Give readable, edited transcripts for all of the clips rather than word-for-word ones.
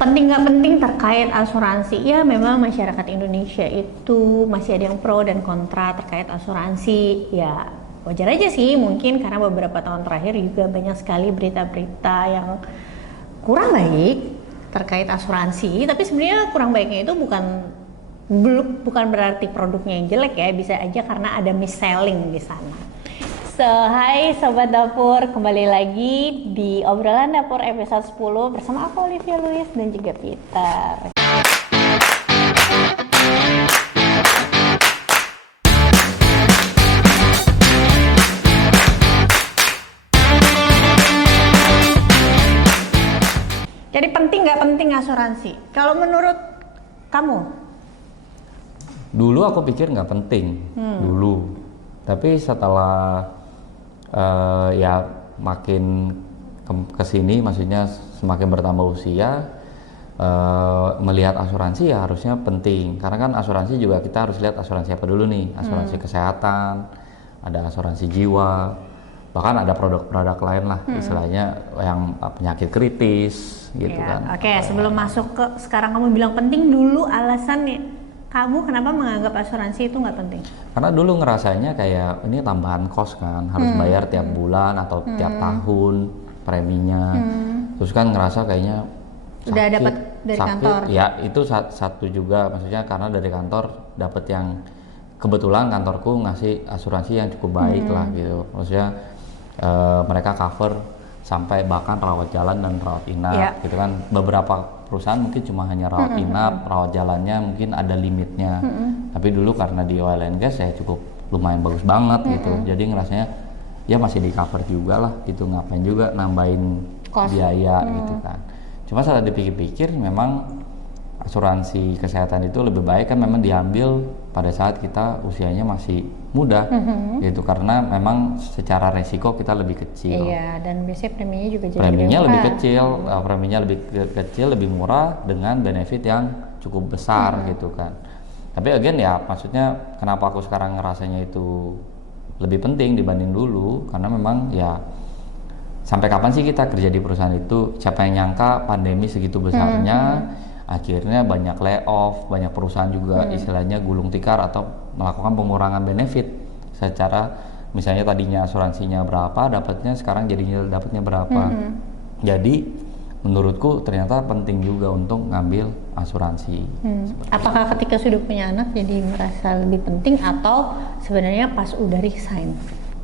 Penting nggak penting terkait asuransi, ya memang masyarakat Indonesia itu masih ada yang pro dan kontra terkait asuransi. Ya wajar aja sih, mungkin karena beberapa tahun terakhir juga banyak sekali berita-berita yang kurang baik terkait asuransi. Tapi sebenarnya kurang baiknya itu bukan berarti produknya yang jelek ya, bisa aja karena ada mis-selling di sana. So, hai Sobat Dapur, kembali lagi di Obrolan Dapur episode 10 bersama aku Olivia Luis dan juga Peter. Jadi penting nggak penting asuransi? Kalau menurut kamu? Dulu aku pikir nggak penting, dulu. Tapi setelah ya makin kesini, maksudnya semakin bertambah usia, melihat asuransi ya harusnya penting. Karena kan asuransi juga kita harus lihat asuransi apa dulu nih, asuransi kesehatan, ada asuransi jiwa, bahkan ada produk-produk lain lah, istilahnya yang penyakit kritis gitu Ya, kan. Oke, sebelum masuk ke sekarang kamu bilang penting, dulu alasannya kamu kenapa menganggap asuransi itu nggak penting? Karena dulu ngerasanya kayak ini tambahan kos kan, harus bayar tiap bulan atau tiap tahun preminya. Terus kan ngerasa kayaknya sakit, Udah dapat dari kantor. Ya itu satu juga, maksudnya karena dari kantor dapat yang kebetulan kantorku ngasih asuransi yang cukup baik lah gitu. Maksudnya mereka cover sampai bahkan rawat jalan dan rawat inap gitu kan. Beberapa perusahaan mungkin cuma hanya rawat inap, rawat jalannya mungkin ada limitnya. Tapi dulu karena di oil and gas ya cukup lumayan bagus banget gitu. Jadi ngerasanya ya masih di cover juga lah gitu, ngapain juga nambahin biaya gitu kan. Cuma setelah dipikir-pikir memang asuransi kesehatan itu lebih baik kan memang diambil pada saat kita usianya masih muda gitu, karena memang secara resiko kita lebih kecil. Iya, dan biasanya preminya juga jadi Preminya lebih lebih murah. kecil, preminya lebih kecil, lebih murah dengan benefit yang cukup besar gitu kan. Tapi again ya, maksudnya kenapa aku sekarang ngerasanya itu lebih penting dibanding dulu, karena memang ya sampai kapan sih kita kerja di perusahaan itu? Siapa yang nyangka pandemi segitu besarnya, akhirnya banyak layoff, banyak perusahaan juga istilahnya gulung tikar atau melakukan pengurangan benefit secara misalnya tadinya asuransinya berapa dapatnya, sekarang jadinya dapatnya berapa. Jadi menurutku ternyata penting juga untuk ngambil asuransi. Apakah ketika sudah punya anak jadi merasa lebih penting, atau sebenarnya pas udah resign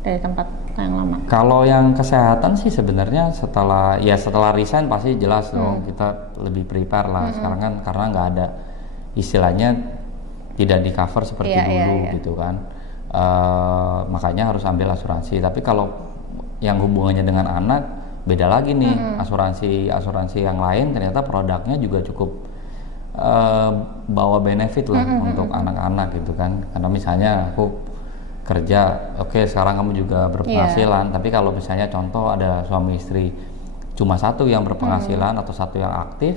dari tempat yang lama? Kalau yang kesehatan sih sebenarnya setelah resign pasti jelas dong kita lebih prepare lah. Sekarang kan karena nggak ada istilahnya tidak di cover seperti dulu gitu kan. Makanya harus ambil asuransi. Tapi kalau yang hubungannya dengan anak beda lagi nih. Asuransi yang lain ternyata produknya juga cukup bawa benefit lah untuk anak-anak gitu kan. Karena misalnya aku kerja, oke, sekarang kamu juga berpenghasilan, tapi kalau misalnya contoh ada suami istri cuma satu yang berpenghasilan atau satu yang aktif,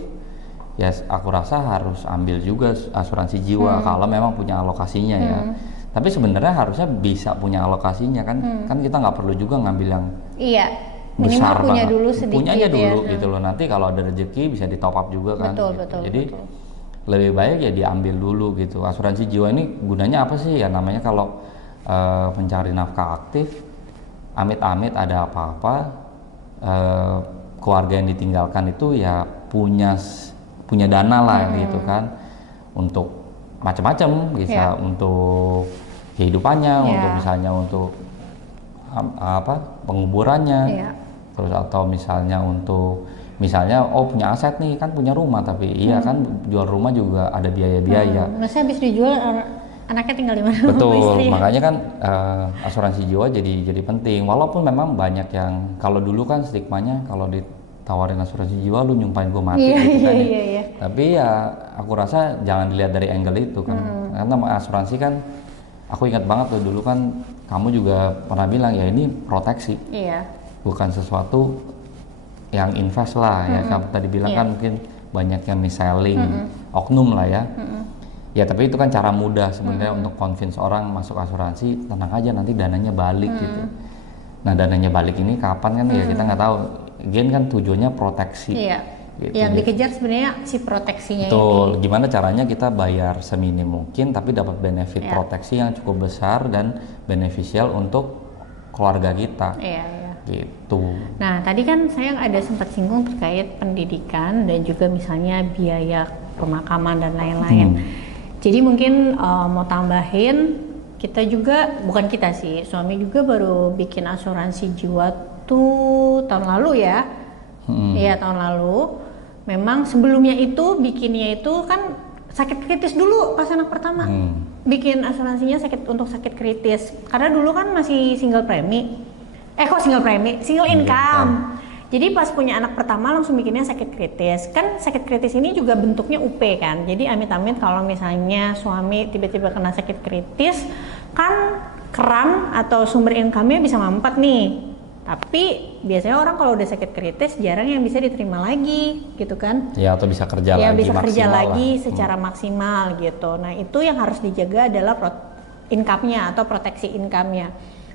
ya aku rasa harus ambil juga asuransi jiwa kalau memang punya alokasinya ya. Tapi sebenarnya harusnya bisa punya alokasinya kan, kan kita nggak perlu juga ngambil yang besar punya banget. dulu sedikit, Punya aja dulu ya. gitu loh, nanti kalau ada rezeki bisa di top up juga kan. Betul. Jadi lebih baik ya diambil dulu gitu. Asuransi jiwa ini gunanya apa sih ya, namanya kalau mencari nafkah aktif, amit-amit ada apa-apa, keluarga yang ditinggalkan itu ya punya dana lah gitu kan, untuk macam-macam, bisa untuk kehidupannya, untuk misalnya untuk penguburannya, terus atau misalnya untuk punya aset nih, kan punya rumah tapi iya kan jual rumah juga ada biaya-biaya. Maksudnya habis dijual anaknya tinggal di mana? Betul, makanya kan asuransi jiwa jadi penting. Walaupun memang banyak yang, kalau dulu kan stigmanya kalau ditawarin asuransi jiwa lu nyumpahin gue mati gitu kan. Iya. Tapi ya aku rasa jangan dilihat dari angle itu kan. Karena asuransi kan, aku ingat banget tuh dulu kan kamu juga pernah bilang ya ini proteksi. Iya. Bukan sesuatu yang invest lah ya. Kamu tadi bilang kan mungkin banyak yang mis-selling, oknum lah ya. Ya tapi itu kan cara mudah sebenarnya untuk convince orang masuk asuransi, tenang aja nanti dananya balik gitu. Nah dananya balik ini kapan kan ya kita nggak tahu. Again kan tujuannya proteksi. gitu. Yang dikejar sebenarnya si proteksinya Betul. ini. Gimana caranya kita bayar seminim mungkin tapi dapat benefit proteksi yang cukup besar dan beneficial untuk keluarga kita. Gitu. Nah, tadi kan saya ada sempat singgung terkait pendidikan dan juga misalnya biaya pemakaman dan lain-lain. Jadi mungkin mau tambahin, kita juga, bukan kita sih, suami juga baru bikin asuransi jiwa tuh tahun lalu ya. Iya, tahun lalu. Memang sebelumnya itu bikinnya itu kan sakit kritis dulu pas anak pertama. Bikin asuransinya untuk sakit kritis. Karena dulu kan masih single premi. Single income. Jadi pas punya anak pertama langsung bikinnya sakit kritis. Kan sakit kritis ini juga bentuknya UP kan. Jadi amit-amit kalau misalnya suami tiba-tiba kena sakit kritis, kan keran atau sumber income-nya bisa mampet nih. Tapi biasanya orang kalau udah sakit kritis jarang yang bisa diterima lagi gitu kan. Ya, atau bisa kerja ya, lagi bisa kerja lagi lah. secara maksimal gitu. Nah, itu yang harus dijaga adalah income-nya atau proteksi income-nya.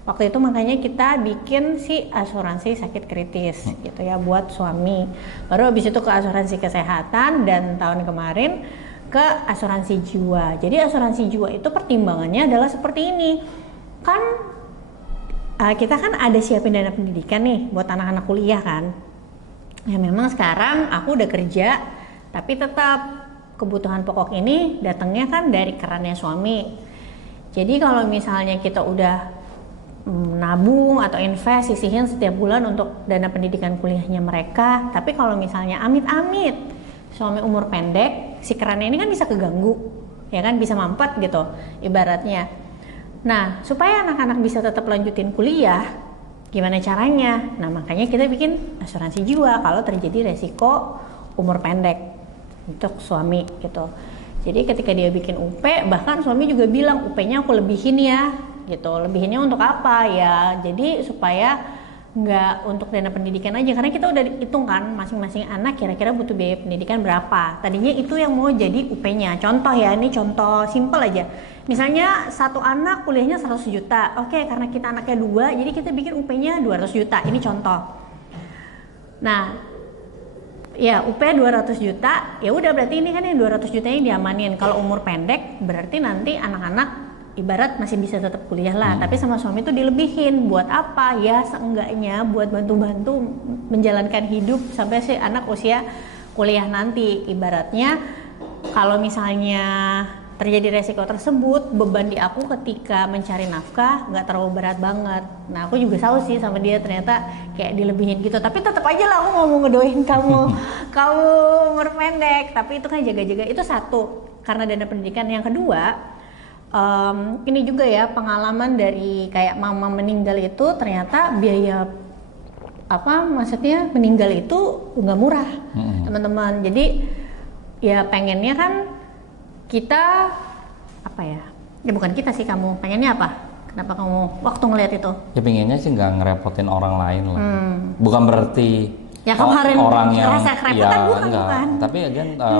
Waktu itu makanya kita bikin si asuransi sakit kritis gitu ya buat suami. Baru habis itu ke asuransi kesehatan dan tahun kemarin ke asuransi jiwa. Jadi asuransi jiwa itu pertimbangannya adalah seperti ini. Kan kita kan ada siapin dana pendidikan nih buat anak-anak kuliah kan. Ya memang sekarang aku udah kerja tapi tetap kebutuhan pokok ini datangnya kan dari kerannya suami. Jadi kalau misalnya kita udah nabung atau invest sisihin setiap bulan untuk dana pendidikan kuliahnya mereka, tapi kalau misalnya amit-amit suami umur pendek, si kerannya ini kan bisa keganggu, ya kan, bisa mampet gitu ibaratnya. Nah, supaya anak-anak bisa tetap lanjutin kuliah, gimana caranya? Nah, makanya kita bikin asuransi jiwa kalau terjadi resiko umur pendek untuk suami gitu. Jadi ketika dia bikin UP, bahkan suami juga bilang UP-nya aku lebihin ya gitu. Lebihinnya untuk apa ya? Jadi supaya nggak untuk dana pendidikan aja, karena kita udah hitung kan masing-masing anak kira-kira butuh biaya pendidikan berapa. Tadinya itu yang mau jadi UP-nya. Contoh ya, ini contoh simple aja. Misalnya satu anak kuliahnya 100 juta. Oke, karena kita anaknya 2, jadi kita bikin UP-nya 200 juta. Ini contoh. Nah, ya UP 200 juta, ya udah berarti ini kan yang 200 jutanya diamanin. Kalau umur pendek berarti nanti anak-anak ibarat masih bisa tetap kuliah lah, tapi sama suami tuh dilebihin. Buat apa? Ya seenggaknya buat bantu-bantu menjalankan hidup sampai si anak usia kuliah nanti. Ibaratnya kalau misalnya terjadi resiko tersebut, beban di aku ketika mencari nafkah nggak terlalu berat banget. Nah, aku juga tahu sih sama dia ternyata kayak dilebihin gitu, tapi tetap aja lah aku mau ngedoain kamu kamu umur pendek. Tapi itu kan jaga-jaga, itu satu karena dana pendidikan. Yang kedua, ini juga ya pengalaman dari kayak mama meninggal itu, ternyata biaya maksudnya meninggal itu nggak murah teman-teman. Jadi ya pengennya kan kita bukan kita sih, kamu pengennya apa? Kenapa kamu waktu ngeliat itu? Ya pengennya sih nggak ngerepotin orang lain lah. Bukan berarti ya kemarin orang yang kerepotan bukan. Tapi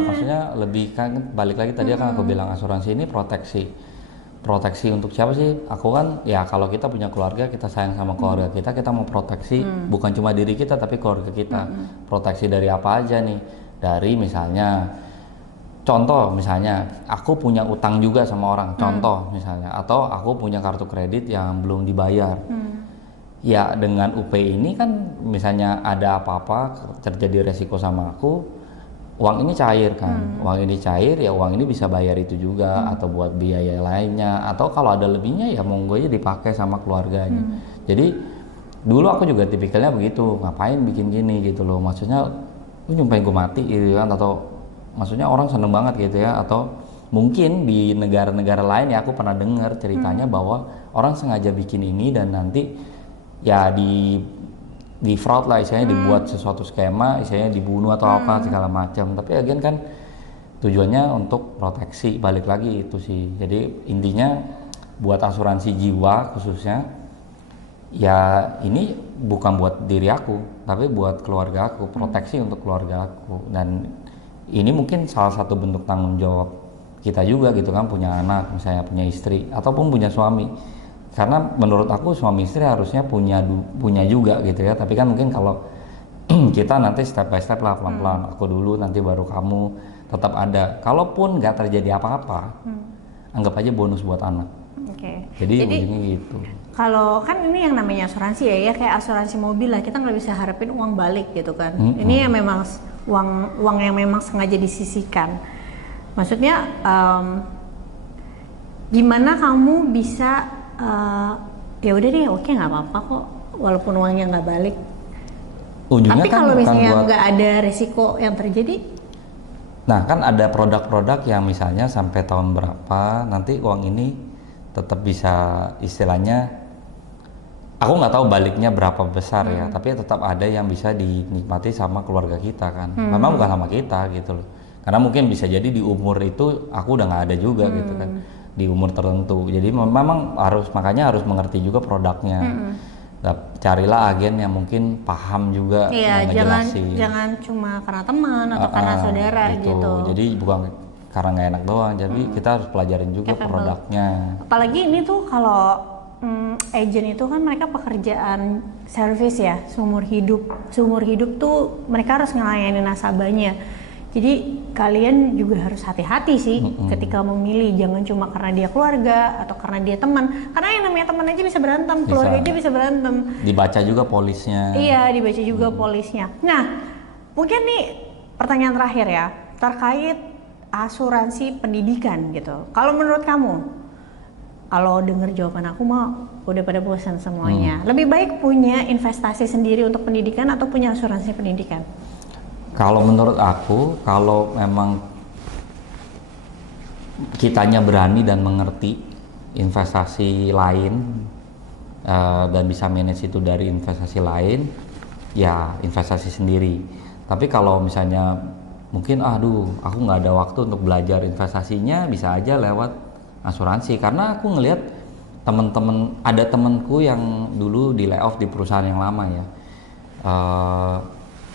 maksudnya lebih kan balik lagi tadi kan aku bilang asuransi ini proteksi untuk siapa sih? Aku kan ya kalau kita punya keluarga, kita sayang sama keluarga kita mau proteksi bukan cuma diri kita tapi keluarga kita. Proteksi dari apa aja nih? Dari misalnya contoh, misalnya aku punya utang juga sama orang, contoh misalnya, atau aku punya kartu kredit yang belum dibayar. Ya dengan UP ini kan misalnya ada apa-apa terjadi resiko sama aku, uang ini cair kan. Uang ini cair, ya uang ini bisa bayar itu juga atau buat biaya lainnya, atau kalau ada lebihnya ya monggo aja dipakai sama keluarganya. Jadi dulu aku juga tipikalnya begitu, ngapain bikin gini gitu loh, maksudnya lu nyumpahin gue mati gitu kan, atau maksudnya orang seneng banget gitu ya. Atau mungkin di negara-negara lain ya aku pernah dengar ceritanya bahwa orang sengaja bikin ini dan nanti ya di fraud lah, istilahnya dibuat sesuatu skema, istilahnya dibunuh atau apa segala macam. Tapi again kan tujuannya untuk proteksi, balik lagi itu sih. Jadi intinya buat asuransi jiwa khususnya ya ini bukan buat diri aku tapi buat keluarga aku, proteksi untuk keluarga aku. Dan ini mungkin salah satu bentuk tanggung jawab kita juga gitu kan, punya anak misalnya, punya istri ataupun punya suami. Karena menurut aku suami istri harusnya punya juga gitu ya. Tapi kan mungkin kalau kita nanti step by step lah, pelan-pelan. Aku dulu, nanti baru kamu, tetap ada. Kalaupun nggak terjadi apa-apa, anggap aja bonus buat anak. Jadi ujungnya gitu. Kalau kan ini yang namanya asuransi ya kayak asuransi mobil lah, kita nggak bisa harapin uang balik gitu kan. Ini yang memang uang yang memang sengaja disisihkan. Maksudnya gimana kamu bisa ya udah deh, oke nggak apa-apa kok, walaupun uangnya nggak balik. Ujungnya tapi kan kalau misalnya nggak ada resiko yang terjadi, nah kan ada produk-produk yang misalnya sampai tahun berapa nanti uang ini tetap bisa, istilahnya aku nggak tahu baliknya berapa besar ya, tapi tetap ada yang bisa dinikmati sama keluarga kita kan. Memang bukan sama kita gitu loh, karena mungkin bisa jadi di umur itu aku udah nggak ada juga gitu kan, di umur tertentu. Jadi memang makanya harus mengerti juga produknya. Carilah agen yang mungkin paham juga, jangan cuma karena teman atau karena saudara gitu. Jadi bukan karena nggak enak doang, jadi kita harus pelajarin juga produknya. Apalagi ini tuh kalau agent itu kan mereka pekerjaan service ya, seumur hidup tuh mereka harus ngelayani nasabahnya. Jadi kalian juga harus hati-hati sih ketika memilih, jangan cuma karena dia keluarga atau karena dia teman. Karena yang namanya teman aja bisa berantem, keluarga aja bisa berantem. Dibaca juga polisnya. Iya, dibaca juga polisnya. Nah, mungkin nih pertanyaan terakhir ya, terkait asuransi pendidikan gitu. Kalau menurut kamu, kalau denger jawaban aku mah udah pada bosan semuanya. Lebih baik punya investasi sendiri untuk pendidikan atau punya asuransi pendidikan? Kalau menurut aku, kalau memang kitanya berani dan mengerti investasi lain dan bisa manage itu dari investasi lain, ya investasi sendiri. Tapi kalau misalnya mungkin aku nggak ada waktu untuk belajar investasinya, bisa aja lewat asuransi. Karena aku ngelihat ada temenku yang dulu di layoff di perusahaan yang lama ya.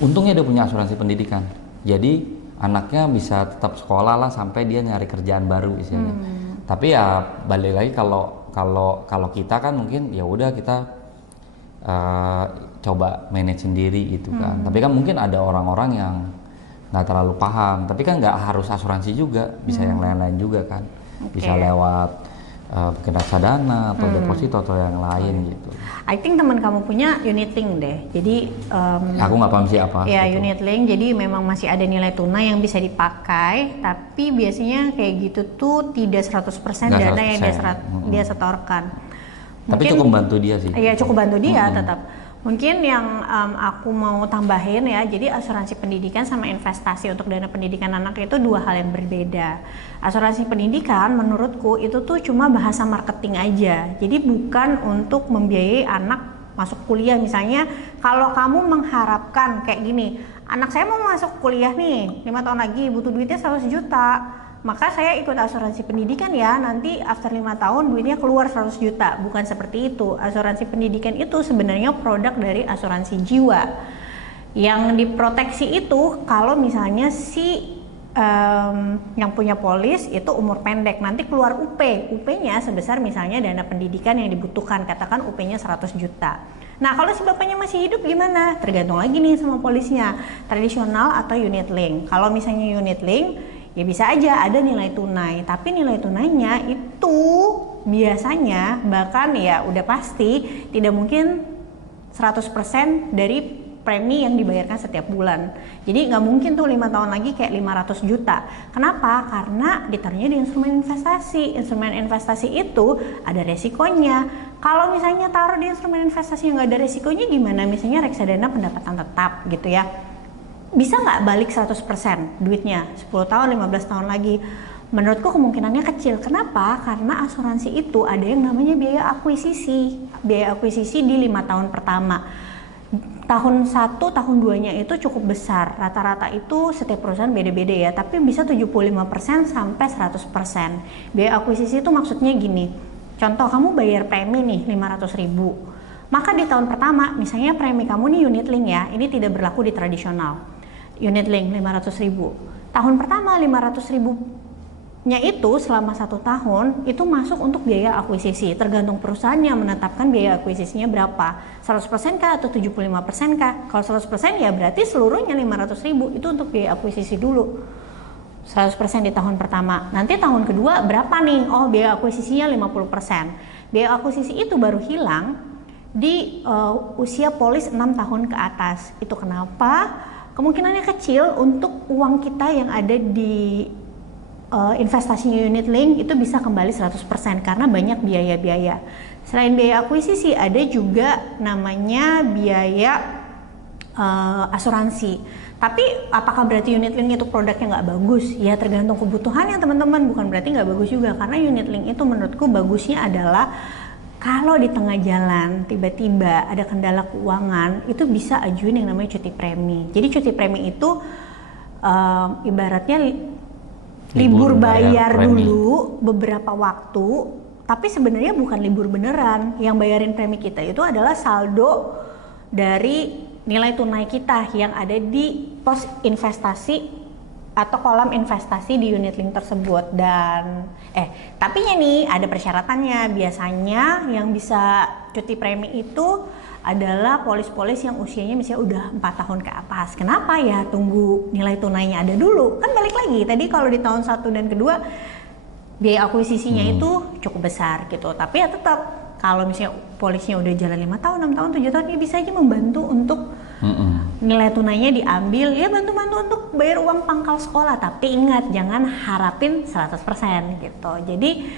Untungnya dia punya asuransi pendidikan, jadi anaknya bisa tetap sekolah lah sampai dia nyari kerjaan baru istilahnya. Tapi ya balik lagi, kalau kita kan mungkin ya udah kita coba manage sendiri gitu kan. Tapi kan mungkin ada orang-orang yang nggak terlalu paham, tapi kan nggak harus asuransi juga, bisa yang lain-lain juga kan. Bisa lewat mungkin reksadana atau deposito atau yang lain gitu. I think teman kamu punya unit link deh. Jadi aku nggak paham sih apa. Ya gitu. Unit link, jadi memang masih ada nilai tunai yang bisa dipakai, tapi biasanya kayak gitu tuh tidak 100% dana yang dia setorkan. Tapi cukup bantu dia sih. Iya, cukup bantu dia tetap. Mungkin yang aku mau tambahin ya, jadi asuransi pendidikan sama investasi untuk dana pendidikan anak itu dua hal yang berbeda. Asuransi pendidikan menurutku itu tuh cuma bahasa marketing aja, jadi bukan untuk membiayai anak masuk kuliah. Misalnya kalau kamu mengharapkan kayak gini, anak saya mau masuk kuliah nih 5 tahun lagi, butuh duitnya 100 juta, maka saya ikut asuransi pendidikan ya, nanti after 5 tahun duitnya keluar 100 juta. Bukan seperti itu. Asuransi pendidikan itu sebenarnya produk dari asuransi jiwa. Yang diproteksi itu kalau misalnya yang punya polis itu umur pendek, nanti keluar UP-nya sebesar misalnya dana pendidikan yang dibutuhkan, katakan UP-nya 100 juta. Nah kalau si bapaknya masih hidup gimana? Tergantung lagi nih sama polisnya, tradisional atau unit link. Kalau misalnya unit link, ya bisa aja ada nilai tunai, tapi nilai tunainya itu biasanya bahkan ya udah pasti tidak mungkin 100% dari premi yang dibayarkan setiap bulan. Jadi nggak mungkin tuh 5 tahun lagi kayak 500 juta. Kenapa? Karena ditaruhnya di instrumen investasi. Instrumen investasi itu ada resikonya. Kalau misalnya taruh di instrumen investasi yang nggak ada resikonya gimana? Misalnya reksadana pendapatan tetap gitu ya. Bisa nggak balik 100% duitnya 10 tahun, 15 tahun lagi? Menurutku kemungkinannya kecil. Kenapa? Karena asuransi itu ada yang namanya biaya akuisisi. Biaya akuisisi di 5 tahun pertama. Tahun 1, tahun 2-nya itu cukup besar. Rata-rata itu setiap perusahaan beda-beda ya, tapi bisa 75% sampai 100%. Biaya akuisisi itu maksudnya gini. Contoh kamu bayar premi nih 500.000. Maka di tahun pertama, misalnya premi kamu nih unit link ya, ini tidak berlaku di tradisional. Unit link 500.000. Tahun pertama 500.000 itu selama 1 tahun itu masuk untuk biaya akuisisi, tergantung perusahaan yang menetapkan biaya akuisisinya berapa, 100% kah atau 75% kah. Kalau 100% ya berarti seluruhnya 500.000 itu untuk biaya akuisisi dulu, 100% di tahun pertama. Nanti tahun kedua berapa nih? Oh, biaya akuisisinya 50%. Biaya akuisisi itu baru hilang di usia polis 6 tahun ke atas. Itu kenapa? Kemungkinannya kecil untuk uang kita yang ada di investasinya unit link itu bisa kembali 100% karena banyak biaya-biaya. Selain biaya akuisisi ada juga namanya biaya asuransi. Tapi apakah berarti unit link itu produknya nggak bagus? Ya tergantung kebutuhannya teman-teman, bukan berarti nggak bagus juga. Karena unit link itu menurutku bagusnya adalah kalau di tengah jalan tiba-tiba ada kendala keuangan, itu bisa ajuin yang namanya cuti premi. Jadi cuti premi itu ibaratnya libur bayar dulu beberapa waktu, tapi sebenarnya bukan libur beneran. Yang bayarin premi kita itu adalah saldo dari nilai tunai kita yang ada di pos investasi atau kolam investasi di unit link tersebut. Dan tapi nih ada persyaratannya. Biasanya yang bisa cuti premi itu adalah polis-polis yang usianya misalnya udah 4 tahun ke atas. Kenapa ya? Tunggu nilai tunainya ada dulu. Kan balik lagi, tadi kalau di tahun 1 dan kedua biaya akuisisinya itu cukup besar gitu. Tapi ya tetap kalau misalnya polisnya udah jalan 5 tahun, 6 tahun, 7 tahun, ya bisa aja membantu untuk nilai tunainya diambil, ya bantu-bantu untuk bayar uang pangkal sekolah. Tapi ingat, jangan harapin 100% gitu. Jadi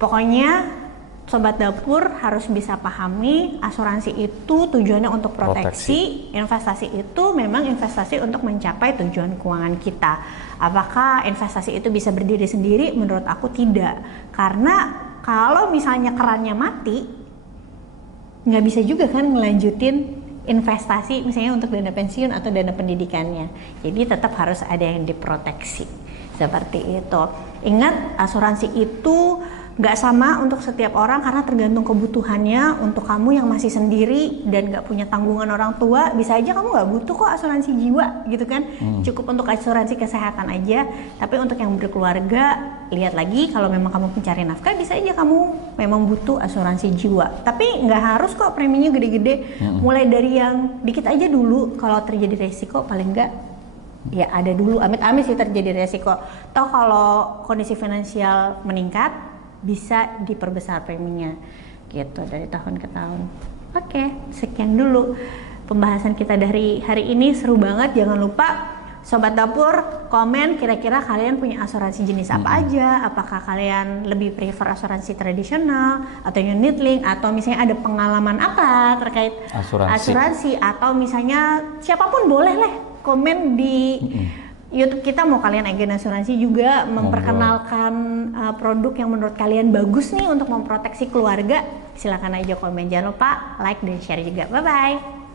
pokoknya Sobat Dapur harus bisa pahami asuransi itu tujuannya untuk proteksi. Investasi itu memang investasi untuk mencapai tujuan keuangan kita. Apakah investasi itu bisa berdiri sendiri? Menurut aku tidak. Karena kalau misalnya kerannya mati, nggak bisa juga kan ngelanjutin investasi misalnya untuk dana pensiun atau dana pendidikannya. Jadi tetap harus ada yang diproteksi. Seperti itu. Ingat, asuransi itu nggak sama untuk setiap orang karena tergantung kebutuhannya. Untuk kamu yang masih sendiri dan nggak punya tanggungan orang tua, bisa aja kamu nggak butuh kok asuransi jiwa gitu kan. Cukup untuk asuransi kesehatan aja. Tapi untuk yang berkeluarga, lihat lagi kalau memang kamu pencari nafkah, bisa aja kamu memang butuh asuransi jiwa. Tapi nggak harus kok preminya gede-gede. Mulai dari yang dikit aja dulu. Kalau terjadi resiko paling nggak ya ada dulu, amit-amit sih terjadi resiko. Toh kalau kondisi finansial meningkat, bisa diperbesar preminya gitu dari tahun ke tahun. Oke, sekian dulu pembahasan kita dari hari ini, seru banget. Jangan lupa Sobat Dapur komen kira-kira kalian punya asuransi jenis apa aja. Apakah kalian lebih prefer asuransi tradisional atau unit link, atau misalnya ada pengalaman apa terkait asuransi, atau misalnya siapapun boleh lah komen di YouTube kita. Mau kalian agen asuransi juga memperkenalkan produk yang menurut kalian bagus nih untuk memproteksi keluarga, silakan aja komen. Jangan lupa like dan share juga. Bye bye.